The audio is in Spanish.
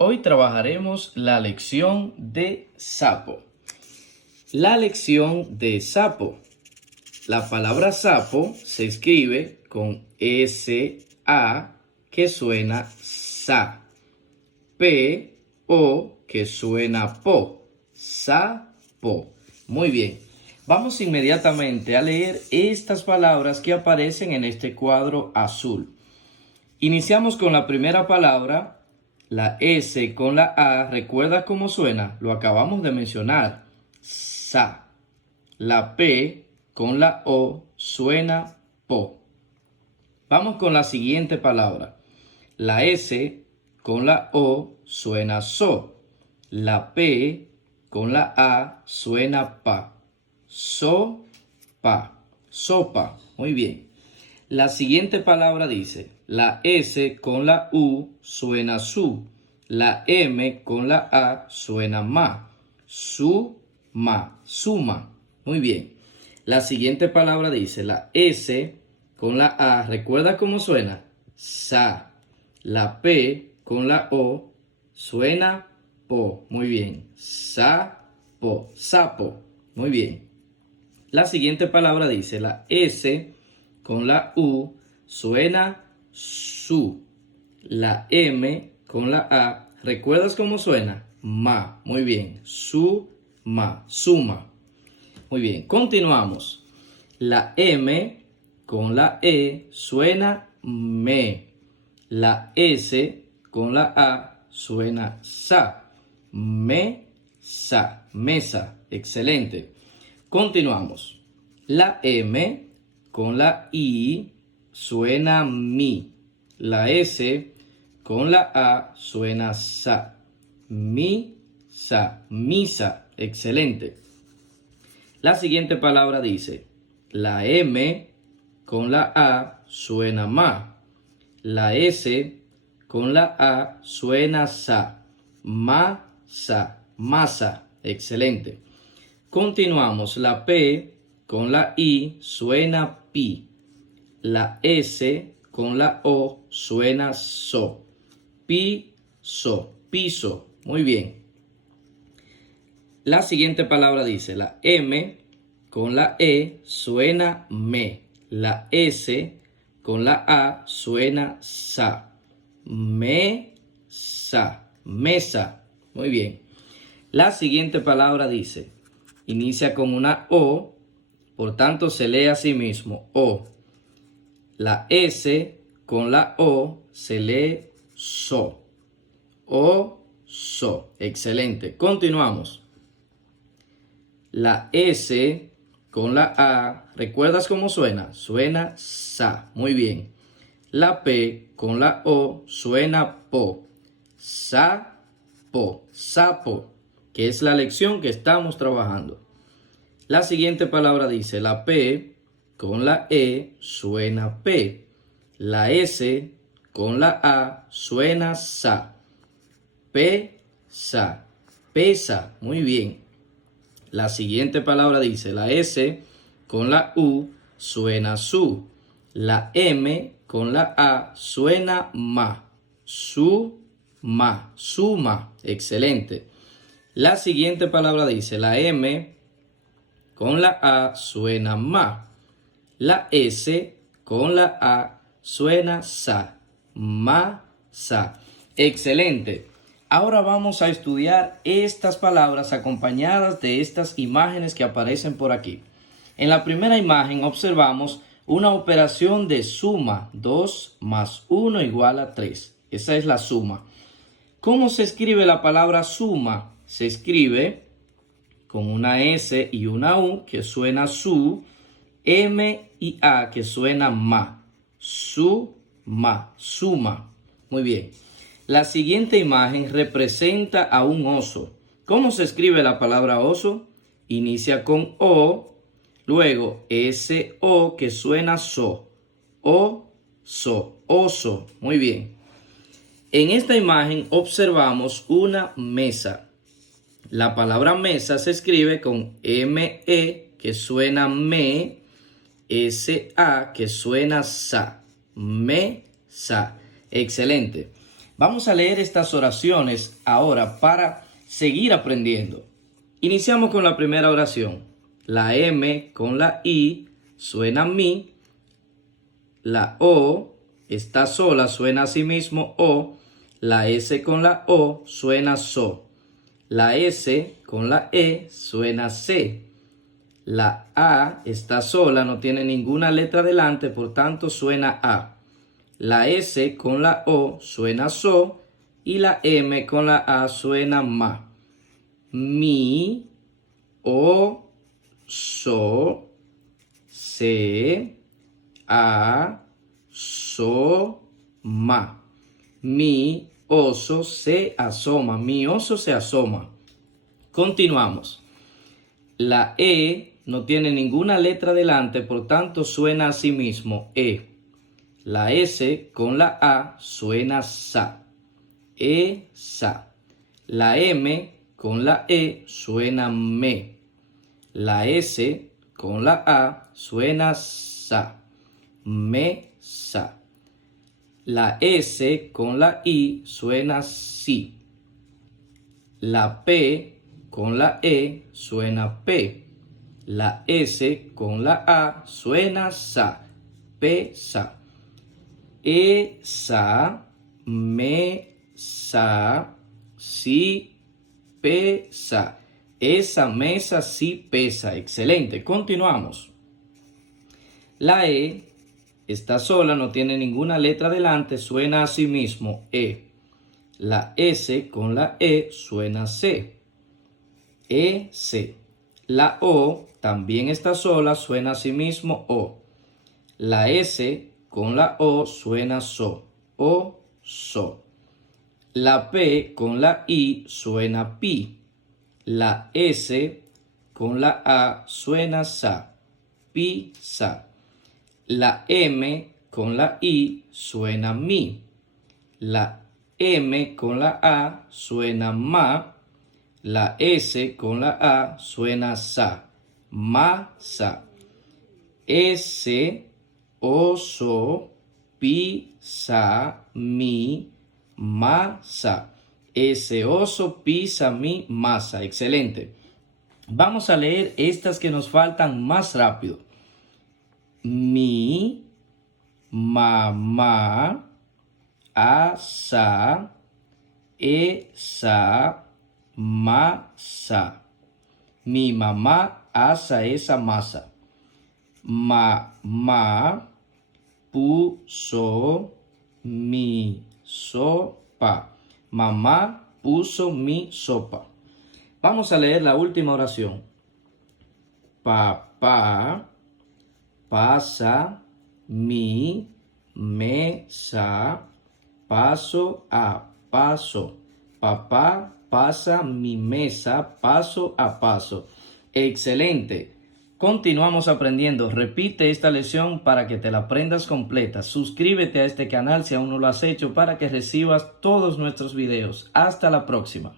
Hoy trabajaremos la lección de sapo. La lección de sapo. La palabra sapo se escribe con S-A que suena sa. P-O que suena po. Sapo. Muy bien. Vamos inmediatamente a leer estas palabras que aparecen en este cuadro azul. Iniciamos con la primera palabra. La S con la A, ¿recuerda cómo suena? Lo acabamos de mencionar. Sa. La P con la O suena po. Vamos con la siguiente palabra. La S con la O suena so. La P con la A suena pa. So, pa. Sopa. Muy bien. La siguiente palabra dice, la S con la U suena su, la M con la A suena ma, su, ma, suma. Muy bien. La siguiente palabra dice, la S con la A, ¿recuerda cómo suena? Sa. La P con la O suena po. Muy bien. Sa, po, sapo. Muy bien. La siguiente palabra dice, la S con la U suena su. La M con la A, ¿recuerdas cómo suena? Ma. Muy bien. Su, ma. Suma. Muy bien. Continuamos. La M con la E suena me. La S con la A suena sa. Me, sa. Mesa. Excelente. Continuamos. La M con la I suena mi. La S con la A suena sa. Mi, sa, misa. Excelente. La siguiente palabra dice, la M con la A suena ma. La S con la A suena sa. Ma, sa, masa. Excelente. Continuamos. La P con la I suena pi. La S con la O suena so. Pi, so, piso. Muy bien. La siguiente palabra dice, la M con la E suena me. La S con la A suena sa. Me, sa, mesa. Muy bien. La siguiente palabra dice, inicia con una O, por tanto se lee a sí mismo O. La S con la O se lee so. O, so. Excelente. Continuamos. La S con la A, ¿recuerdas cómo suena? Suena sa. Muy bien. La P con la O suena po. Sa, po, sapo, que es la lección que estamos trabajando. La siguiente palabra dice, la P con la E suena P. La S con la A suena sa. P, sa, pesa. Muy bien. La siguiente palabra dice, la S con la U suena su. La M con la A suena ma. Su, ma, suma. Excelente. La siguiente palabra dice, la M con la A suena ma. La S con la A suena sa. Ma, sa. Excelente. Ahora vamos a estudiar estas palabras acompañadas de estas imágenes que aparecen por aquí. En la primera imagen observamos una operación de suma. 2 más 1 igual a 3. Esa es la suma. ¿Cómo se escribe la palabra suma? Se escribe con una S y una U que suena su, M y A que suena ma. Su, ma, suma. Muy bien. La siguiente imagen representa a un oso. ¿Cómo se escribe la palabra oso? Inicia con O, luego S-O que suena so. O, so, oso. Muy bien. En esta imagen observamos una mesa. La palabra mesa se escribe con M-E que suena me, S-A que suena sa. Mesa. Excelente. Vamos a leer estas oraciones ahora para seguir aprendiendo. Iniciamos con la primera oración. La M con la I suena mi. La O está sola, suena a sí mismo O. La S con la O suena so. La S con la E suena C. La A está sola, no tiene ninguna letra delante, por tanto suena A. La S con la O suena so y la M con la A suena ma. Mi, o, so, se, a, so, ma. Mi oso se asoma. Mi oso se asoma. Continuamos. La E no tiene ninguna letra delante, por tanto suena a sí mismo E. La S con la A suena sa. Sa. La M con la E suena me. La S con la A suena sa. Me, sa. La S con la I suena si. La P con la E suena P. La S con la A suena sa. Pesa. Esa, mesa, sí pesa. Esa mesa sí pesa. Excelente. Continuamos. La E está sola, no tiene ninguna letra delante, suena a sí mismo E. La S con la E suena C. C. La O también está sola, suena a sí mismo O. La S con la O suena so. O, so. La P con la I suena pi. La S con la A suena sa. Pi, sa. La M con la I suena mi. La M con la A suena ma. La S con la A suena sa. Masa. S, oso, pisa, mi, masa. Ese oso pisa mi masa. Excelente. Vamos a leer estas que nos faltan más rápido. Mi, mamá, asa, esa, masa. Mi mamá asa esa masa. Mamá puso mi sopa. Mamá puso mi sopa. Vamos a leer la última oración. Papá pasa mi mesa paso a paso. Papá pasa mi mesa paso a paso. Excelente. Continuamos aprendiendo. Repite esta lección para que te la aprendas completa. Suscríbete a este canal si aún no lo has hecho para que recibas todos nuestros videos. Hasta la próxima.